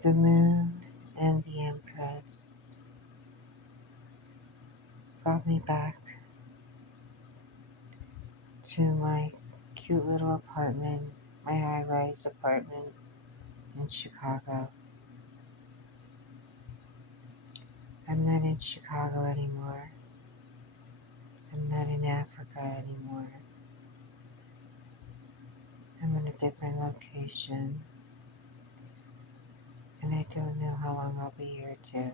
The moon and the Empress brought me back to my cute little apartment, my high-rise apartment in Chicago. I'm not in Chicago anymore. I'm not in Africa anymore. I'm in a different location, and I don't know how long I'll be here too.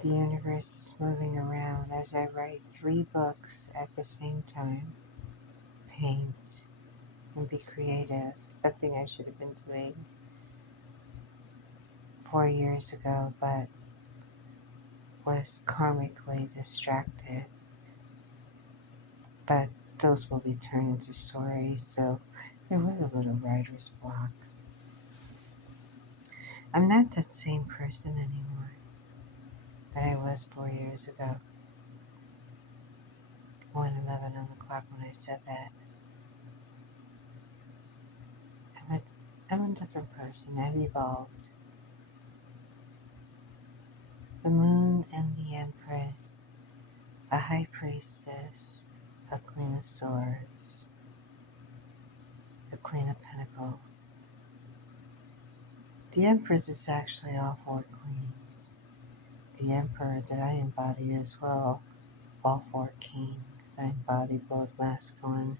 The universe is moving around as I write 3 books at the same time, paint, and be creative, something I should have been doing 4 years ago, but was karmically distracted. But those will be turned into stories, so there was a little writer's block. I'm not that same person anymore that I was 4 years ago. 1:11 on the clock when I said that. I'm a different person. I've evolved. The moon and the Empress, a high priestess, a queen of swords, a queen of pentacles. The Empress is actually all 4 queens. The Emperor that I embody as well, all 4 kings. I embody both masculine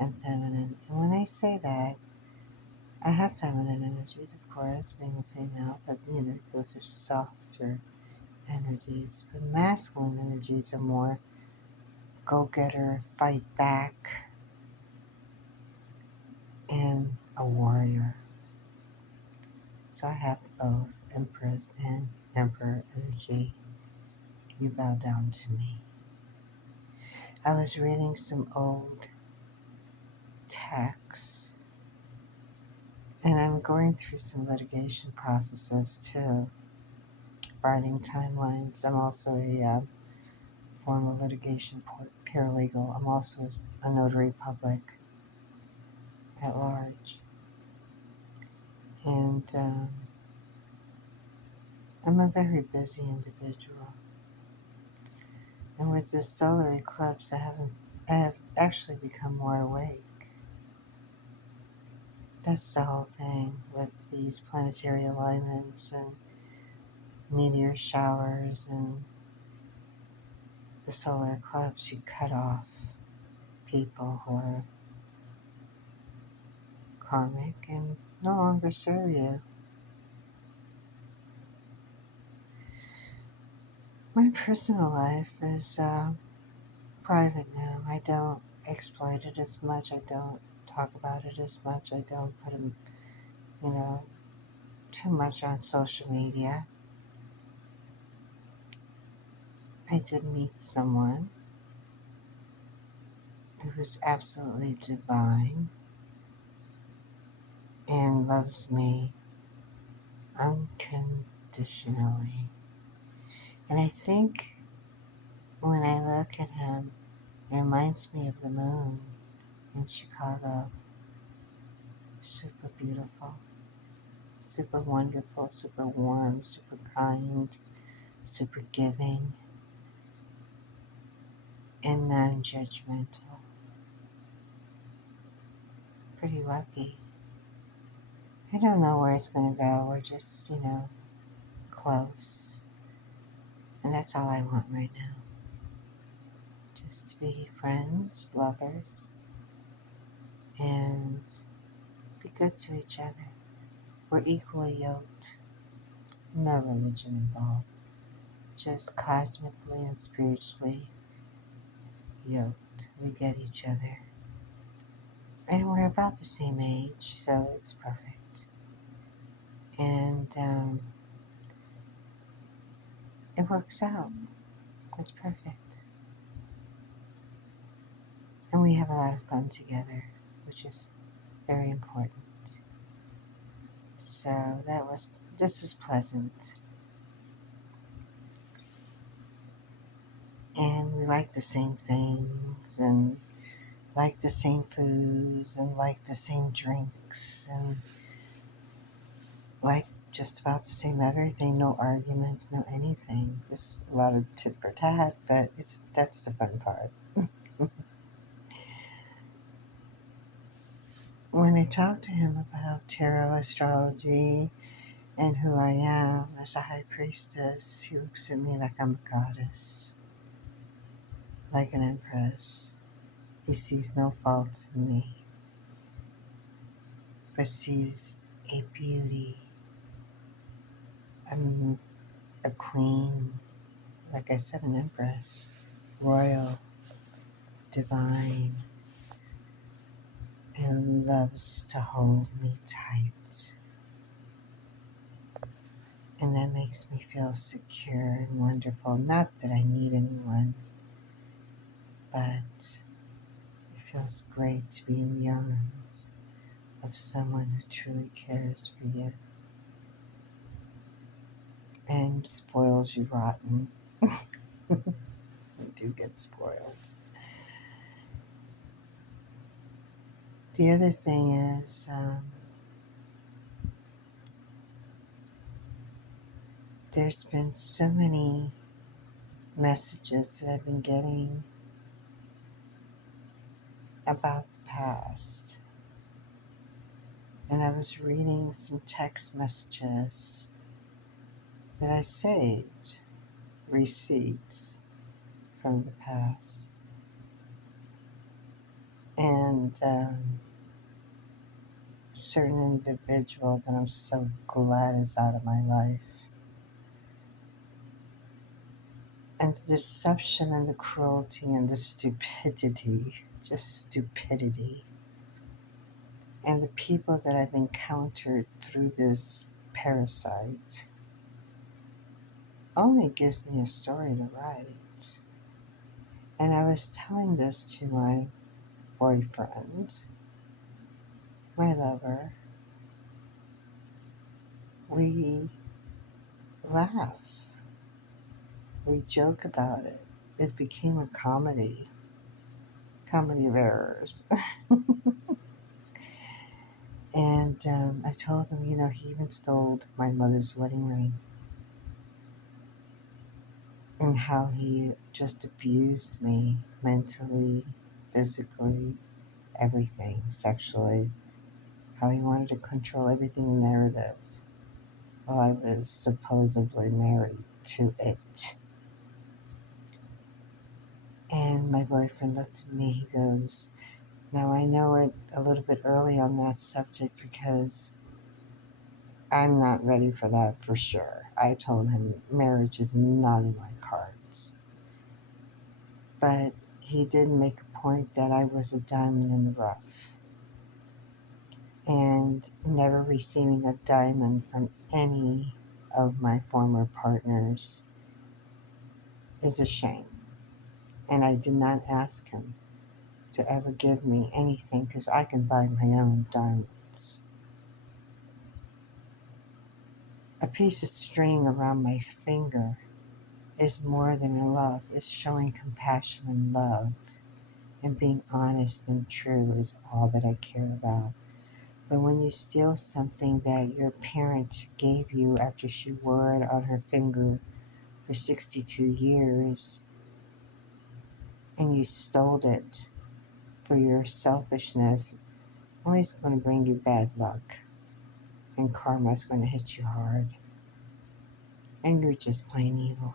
and feminine. And when I say that, I have feminine energies, of course, being a female, but those are softer energies. But masculine energies are more go-getter, fight back, and a warrior. So I have both Empress and Emperor energy. You bow down to me. I was reading some old texts, and I'm going through some litigation processes too, writing timelines. I'm also a formal litigation paralegal. I'm also a notary public at large. And I'm a very busy individual. And with this solar eclipse, I have actually become more awake. That's the whole thing with these planetary alignments and meteor showers and the solar eclipse. You cut off people who are karmic and no longer serve you. My personal life is private now. I don't exploit it as much. I don't talk about it as much. I don't put them, you know, too much on social media. I did meet someone who is absolutely divine and loves me unconditionally. And I think when I look at him, it reminds me of the moon in Chicago. Super beautiful, super wonderful, super warm, super kind, super giving, and non judgmental. Pretty lucky. I don't know where it's going to go. We're just, close. And that's all I want right now. Just to be friends, lovers, and be good to each other. We're equally yoked. No religion involved. Just cosmically and spiritually yoked. We get each other. And we're about the same age, so it's perfect. And it works out. It's perfect. And we have a lot of fun together, which is very important. So this is pleasant. And we like the same things and like the same foods and like the same drinks and like just about the same everything. No arguments, no anything. Just a lot of tit for tat, but that's the fun part. When I talk to him about tarot astrology and who I am as a high priestess, he looks at me like I'm a goddess, like an empress. He sees no faults in me, but sees a beauty. I'm a queen, like I said, an empress, royal, divine, and loves to hold me tight. And that makes me feel secure and wonderful. Not that I need anyone, but it feels great to be in the arms of someone who truly cares for you and spoils you rotten. I do get spoiled. The other thing is, there's been so many messages that I've been getting about the past. And I was reading some text messages that I saved, receipts from the past. And a certain individual that I'm so glad is out of my life. And the deception and the cruelty and the stupidity, just stupidity. And the people that I've encountered through this parasite only gives me a story to write. And I was telling this to my boyfriend, my lover. We laugh, we joke about it. It became a comedy of errors. And I told him, he even stole my mother's wedding ring and how he just abused me mentally, physically, everything, sexually, how he wanted to control everything in narrative while I was supposedly married to it. And my boyfriend looked at me, he goes, now I know we're a little bit early on that subject because I'm not ready for that for sure. I told him marriage is not in my cards. But he did make a point that I was a diamond in the rough. And never receiving a diamond from any of my former partners is a shame. And I did not ask him to ever give me anything because I can buy my own diamonds. A piece of string around my finger is more than a love. It's showing compassion and love. And being honest and true is all that I care about. But when you steal something that your parent gave you after she wore it on her finger for 62 years, and you stole it for your selfishness, always going to bring you bad luck. And karma's going to hit you hard. And you're just plain evil.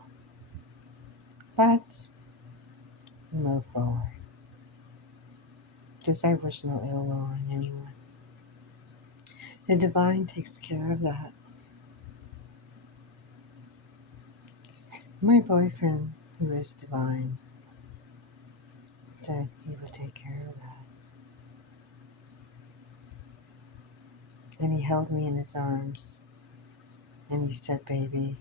But move forward. Because I wish no ill will on anyone. The divine takes care of that. My boyfriend, who is divine, said he would take care of that. And he held me in his arms and he said, baby,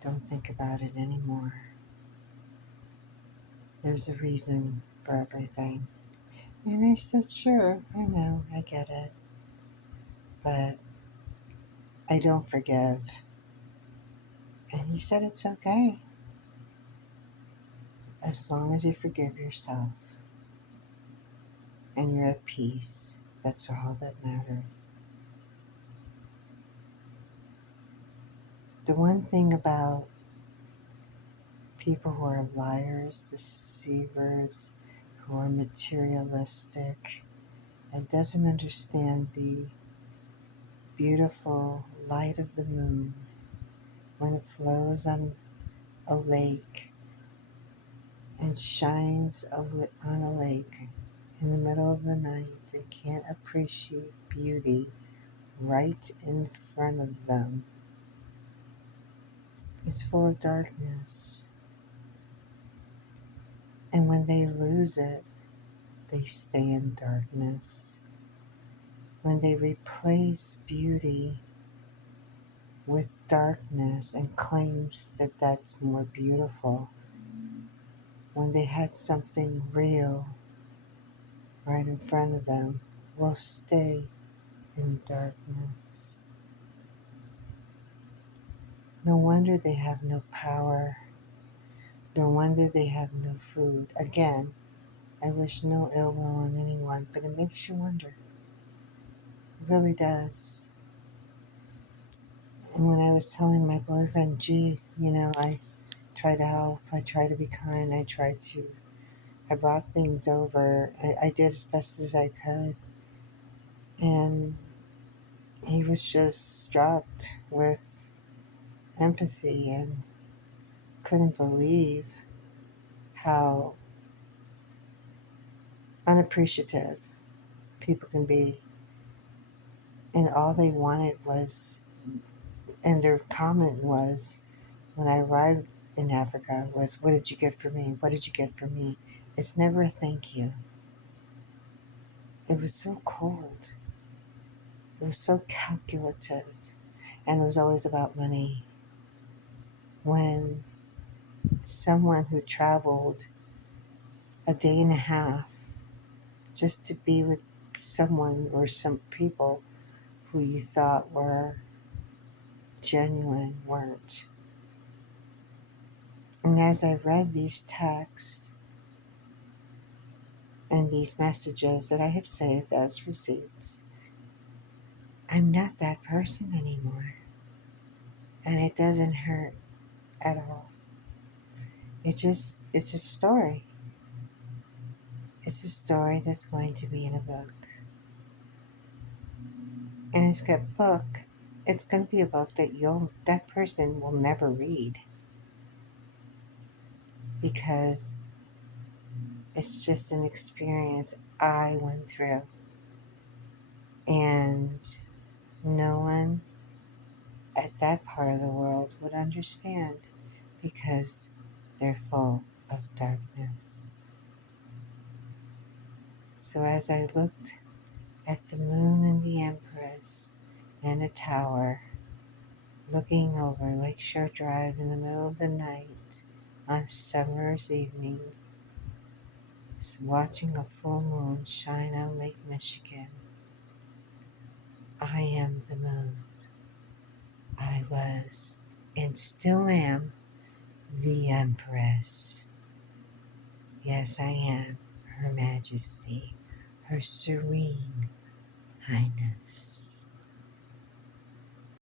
don't think about it anymore. There's a reason for everything. And I said, sure, I know, I get it. But I don't forgive. And he said, it's okay. As long as you forgive yourself. and you're at peace. That's all that matters. The one thing about people who are liars, deceivers, who are materialistic, and doesn't understand the beautiful light of the moon when it flows on a lake and shines on a lake in the middle of the night and can't appreciate beauty right in front of them. It's full of darkness. And when they lose it, they stay in darkness. When they replace beauty with darkness and claims that that's more beautiful, when they had something real right in front of them, will stay in darkness. No wonder they have no power. No wonder they have no food. Again, I wish no ill will on anyone, but it makes you wonder. It really does. And when I was telling my boyfriend, gee, I try to help, I try to be kind, I brought things over, I did as best as I could. And he was just struck with empathy and couldn't believe how unappreciative people can be. And all they wanted was, and their comment was, when I arrived in Africa, was, what did you get for me? What did you get for me? It's never a thank you. It was so cold. It was so calculative. And it was always about money. When someone who traveled a day and a half just to be with someone or some people who you thought were genuine weren't. And as I read these texts and these messages that I have saved as receipts, I'm not that person anymore. And it doesn't hurt at all. It's a story. It's a story that's going to be in a book. And it's going to be a book that person will never read because it's just an experience I went through. And no one at that part of the world would understand because they're full of darkness. So as I looked at the moon and the Empress and a tower, looking over Lakeshore Drive in the middle of the night on a summer's evening, watching a full moon shine on Lake Michigan, I am the moon. I was, and still am, the Empress. Yes, I am Her Majesty, Her Serene Highness.